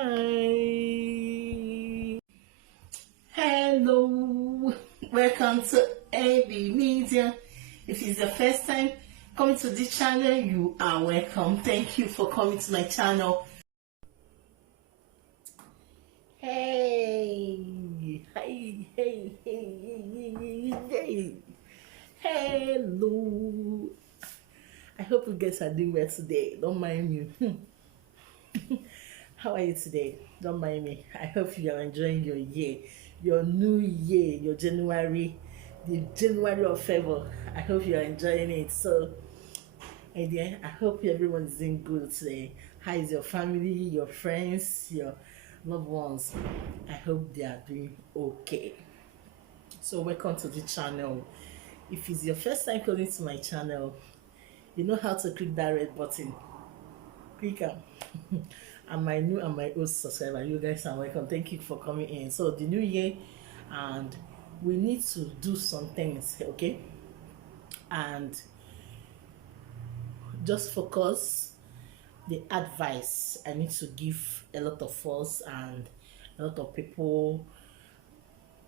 Hi. Hello. Welcome to AB Media. If it's your first time coming to this channel, you are welcome. Thank you for coming to my channel. Hey. Hey. Hello. I hope you guys are doing well today. Don't mind me. How are you today? Don't mind me. I hope you are enjoying your year, your new year, your January, the January of favor. I hope you are enjoying it. So, my dear, I hope everyone is doing good today. How is your family, your friends, your loved ones? I hope they are doing okay. So, welcome to the channel. If it's your first time coming to my channel, you know how to click that red button. Click am. And my new and my old subscriber, you guys are welcome. Thank you for coming in. So the new year, and we need to do some things, okay? And just focus the advice I need to give a lot of us and a lot of people,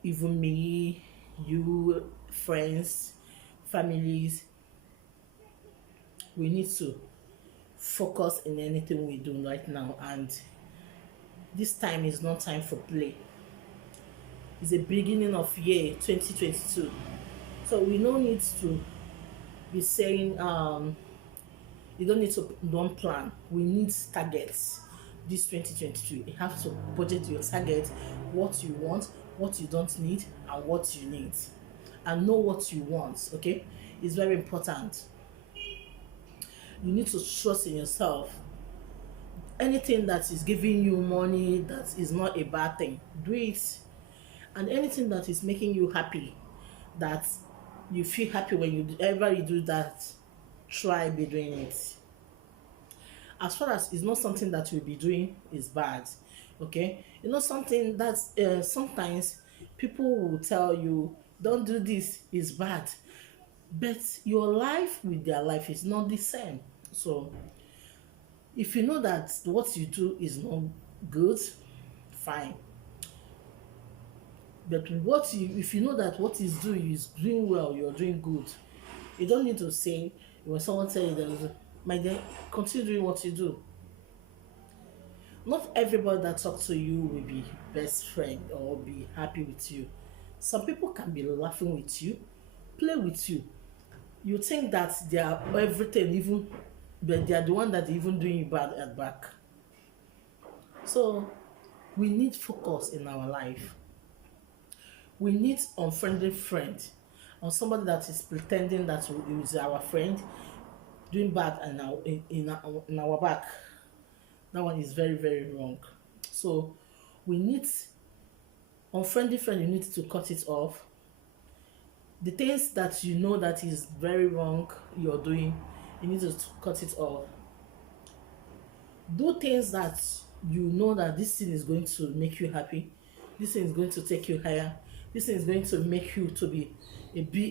even me, you, friends, families. We need to focus in anything we do right now, and this time is not time for play. It's the beginning of year 2022, so we no need to be saying you don't need to don't plan. We need targets. This 2022, you have to budget your target, what you want, what you don't need, and what you need, and know what you want. Okay, it's very important. You need to trust in yourself. Anything that is giving you money, that is not a bad thing, do it. And anything that is making you happy, that you feel happy when you ever you do that, try be doing it. As far as it's not something that you'll be doing is bad, okay? You know something that sometimes people will tell you don't do this is bad, but your life with their life is not the same. So if you know that what you do is not good, fine. But if you know that what is doing is doing well, you're doing good. You don't need to say when someone tell you that, my dear, continue doing what you do. Not everybody that talks to you will be best friend or be happy with you. Some people can be laughing with you, play with you. You think that they are everything, even but they are the one that even doing you bad at back. So we need focus in our life. We need unfriendly friend, or somebody that is pretending that is our friend, doing bad in our back. That one is very, very wrong. So we need unfriendly friend. You need to cut it off. The things that you know that is very wrong you're doing, you need to cut it off. Do things that you know that this thing is going to make you happy, this thing is going to take you higher, this thing is going to make you to be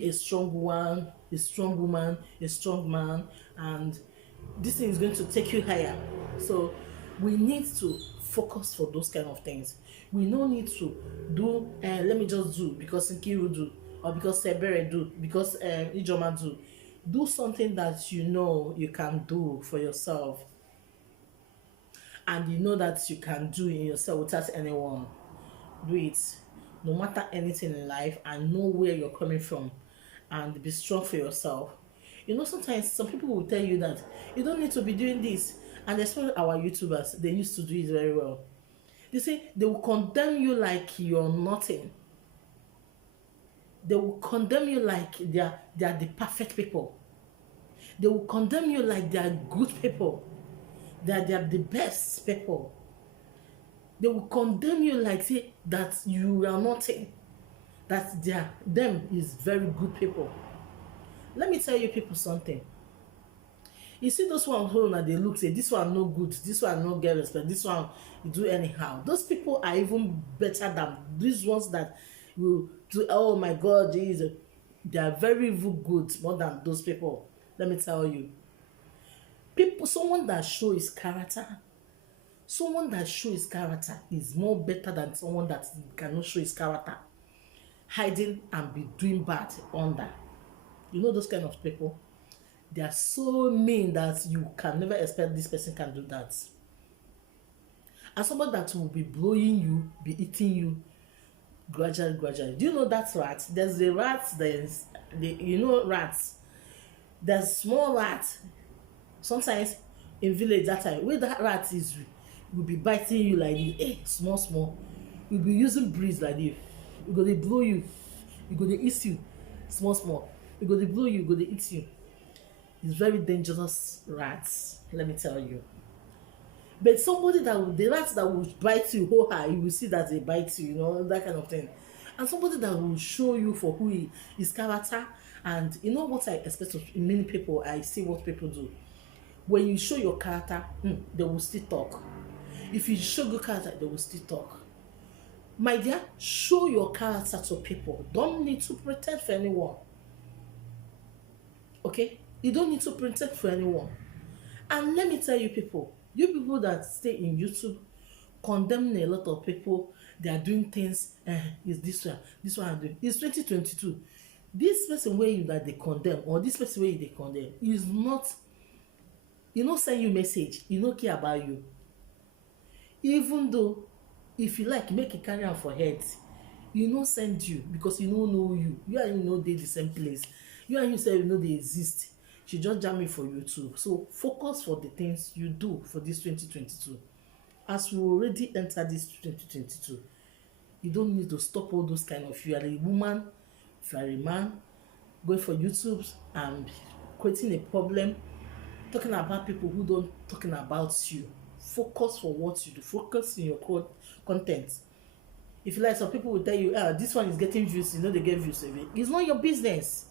a strong one, a strong woman, a strong man, and this thing is going to take you higher. So we need to focus for those kind of things. We no need to do let me just do because Nkiru do, or because Sebere do, because Ijoma do. Do something that you know you can do for yourself, and you know that you can do in yourself without anyone. Do it. No matter anything in life, and know where you're coming from, and be strong for yourself. You know, sometimes some people will tell you that you don't need to be doing this, and especially our YouTubers, they used to do it very well. They say they will condemn you like you're nothing. They will condemn you like they are the perfect people. They will condemn you like they are good people, that they are the best people. They will condemn you like say that you are nothing, that them is very good people. Let me tell you people something. You see those one who na they look say this one no good, this one no get respect, this one you do anyhow. Those people are even better than these ones that will do. Oh my God, Jesus, they are very even good more than those people. Let me tell you, people, someone that show his character, Someone that shows his character is more better than someone that cannot show his character, hiding and be doing bad under. You know those kind of people? They are so mean that you can never expect this person can do that. And someone that will be blowing you, be eating you gradually, gradually. Do you know that rat? There's the rats, there's the, you know, rats. There's small rats. Sometimes in village that time, where that rat is, will be biting you like this, small, small. Will be using breeze like this. You go, they blow you. You go, they eat you, small, small. You go, they blow you, go, they eat you. It's very dangerous rats, let me tell you. But somebody that will, the rats that will bite you whole high, you will see that they bite you, you know, that kind of thing. And somebody that will show you for who he, his character, and you know what I expect of many people, I see what people do. When you show your character, they will still talk. If you show good character, they will still talk. My dear, show your character to people. Don't need to pretend for anyone. Okay? You don't need to pretend for anyone. And let me tell you people that stay in YouTube condemning a lot of people, they are doing things, is this one I'm doing. It's 2022. This person where you that they condemn, or this person where they condemn, is not, you know, send you message, you know, care about you. Even though, if you like, make a carry am for head, you know, send you, because you don't know you. You and you know they the same place. You and you say you know they exist. She just jam me for YouTube. So focus for the things you do for this 2022. As we already enter this 2022, you don't need to stop all those kind of, you are a woman, if you are a man, going for YouTube and creating a problem, talking about people who don't talking about you. Focus for what you do. Focus in your content. If you like, some people will tell you, this one is getting views, you know they get views. It's not your business.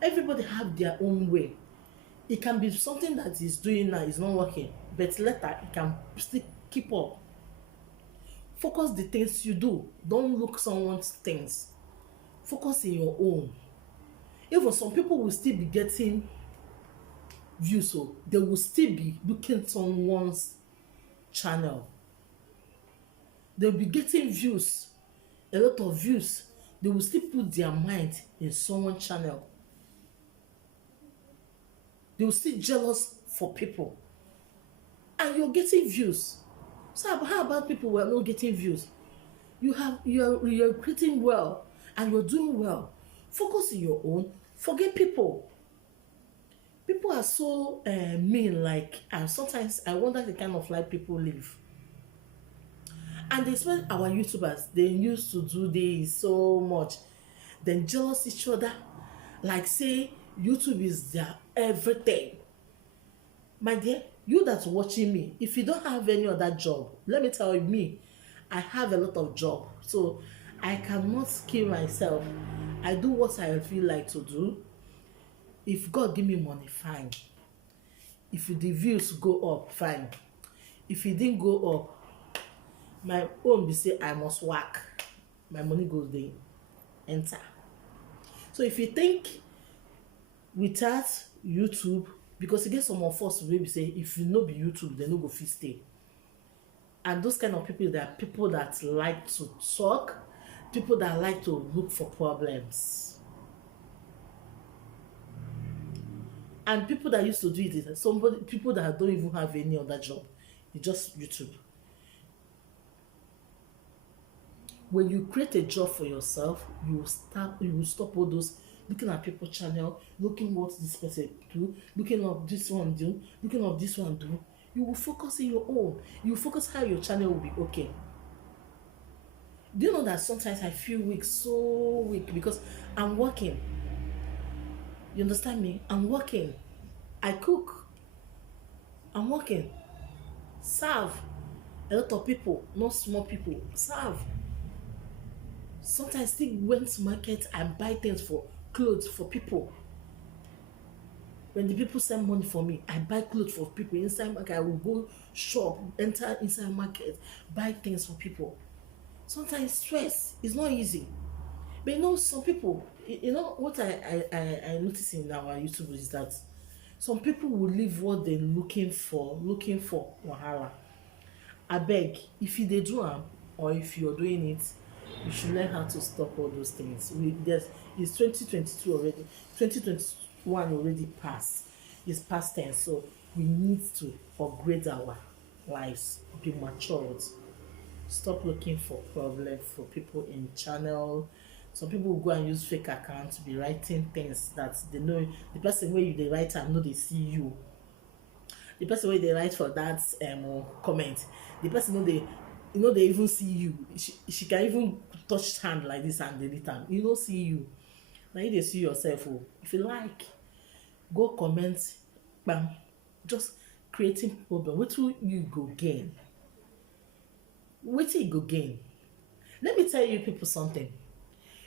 Everybody have their own way. It can be something that is doing now is not working, but later it can still keep up. Focus the things you do. Don't look someone's things. Focus in your own. Even some people will still be getting views, so they will still be looking someone's channel. They'll be getting views, a lot of views. They will still put their mind in someone's channel. They will still jealous for people. And you're getting views. So how about people who are not getting views? You're creating well and you're doing well. Focus on your own. Forget people. People are so mean, like, and sometimes I wonder the kind of life people live. And they spend our YouTubers, they used to do this so much. Then jealous each other. Like say YouTube is their everything. My dear, you that's watching me, if you don't have any other job, let me tell you, me, I have a lot of job. So I cannot kill myself. I do what I feel like to do. If God give me money, fine. If the views go up, fine. If it didn't go up, my own be say I must work. My money goes there, enter. So if you think without YouTube, because you get some of us wey be say if you no be YouTube, they no go fit stay. And those kind of people, they are people that like to talk, people that like to look for problems. And people that used to do it is people that don't even have any other job. It's just YouTube. When you create a job for yourself, you will stop all those looking at people's channel, looking what this person do, looking up this one do, looking up this one do. You will focus in your own. You focus how your channel will be okay. Do you know that sometimes I feel weak, so weak, because I'm working. You understand me? I'm working. I cook. I'm working. Serve a lot of people, not small people. Serve. Sometimes I still went to market and buy things for clothes for people. When the people send money for me, I buy clothes for people inside market. I will go shop, enter inside market, buy things for people. Sometimes stress is not easy. But you know, some people, you know what I notice in our YouTube is that some people will leave what they're looking for wahala. Abeg, if you dey do am or if you're doing it, you should learn how to stop all those things. It's 2022 already. 2021 already passed. It's past tense. So we need to upgrade our lives, be matured. Stop looking for problem for people in channel. Some people go and use fake accounts to be writing things that they know the person wey you dey write am no dey see you. The person wey dey write for that comment, the person no dey even see you. She can even touch hand like this and delete am. E no see you. Na you dey see yourself o. If you like, go comment bam, just creating problem. Wetin you go gain? Wetin you go gain? Let me tell you people something.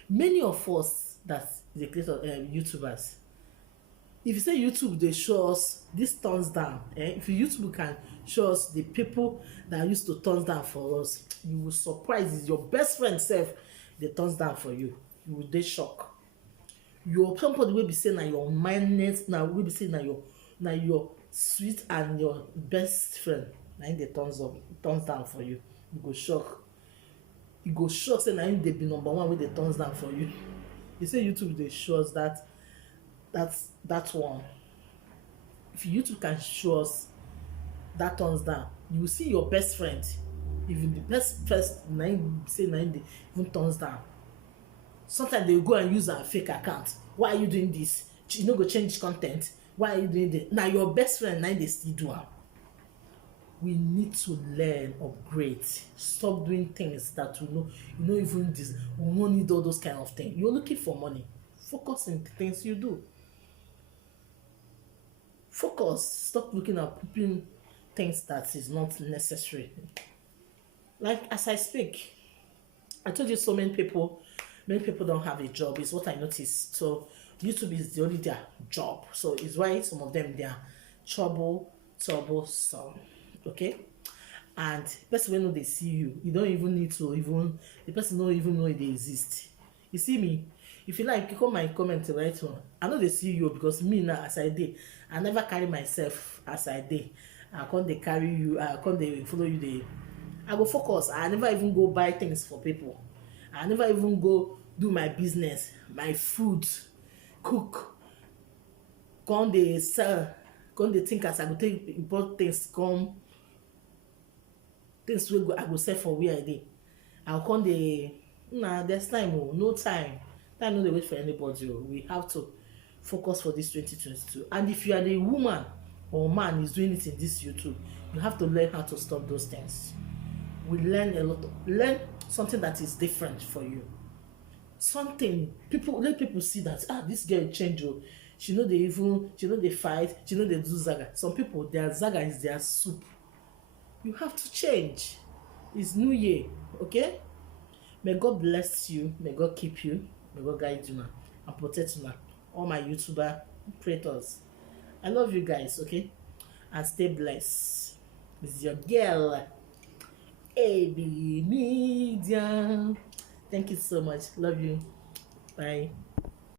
Many of us that dey create YouTubers, if you say YouTube dey show us this thumbs down, if YouTube can show us the people that used to thumbs down for us, you will surprise. Is your best friend sef dey thumbs down for you, you will dey shock. Your somebody wey be say na your mindness, na wey be say na your sweet and your best friend, na him dey thumbs down for you. You go shock. You go shock say na him dey be number one wey dey thumbs down for you. You say YouTube dey show us that one. If YouTube can show us that thumbs down, you will see your best friend, even the best first na him say na him dey even thumbs down. Sometimes they go and use a fake account. Why are you doing this? You no go change content. Why are you doing this? Na your best friend na him dey still do am. We need to learn, upgrade, stop doing things that you know even this. We no need all those kind of things. You're looking for money. Focus on the things you do. Focus. Stop looking at pooping things that is not necessary. Like as I speak, I told you so many people don't have a job. Is what I noticed. So YouTube is the only their job. So it's why some of them they are troublesome. Okay, and person wey no dey see you, you don't even need to the person no even know they exist. You see me, if you like, you come my comment right one. I no dey see you because me now as I dey, I never carry myself as I dey. I come dey carry you, I come dey follow you dey. I go focus. I never even go buy things for people. I never even go do my business, my food, cook, come dey sell, come dey think as I go take import things come. Things wey I go sell for where I dey. I come dey there's time no time. Time no dey wait for anybody. We have to focus for this 2022. And if you are the woman or man is doing it in this YouTube, you have to learn how to stop those things. We learn a lot. Learn something that is different for you. Something let people see that this girl change. She no dey fight, she no dey do zaga. Some people their zaga is their soup. You have to change. It's New Year, okay? May God bless you. May God keep you. May God guide you and protect you. All my YouTuber creators. I love you guys, okay? And stay blessed. This is your girl, AB Media. Thank you so much. Love you. Bye.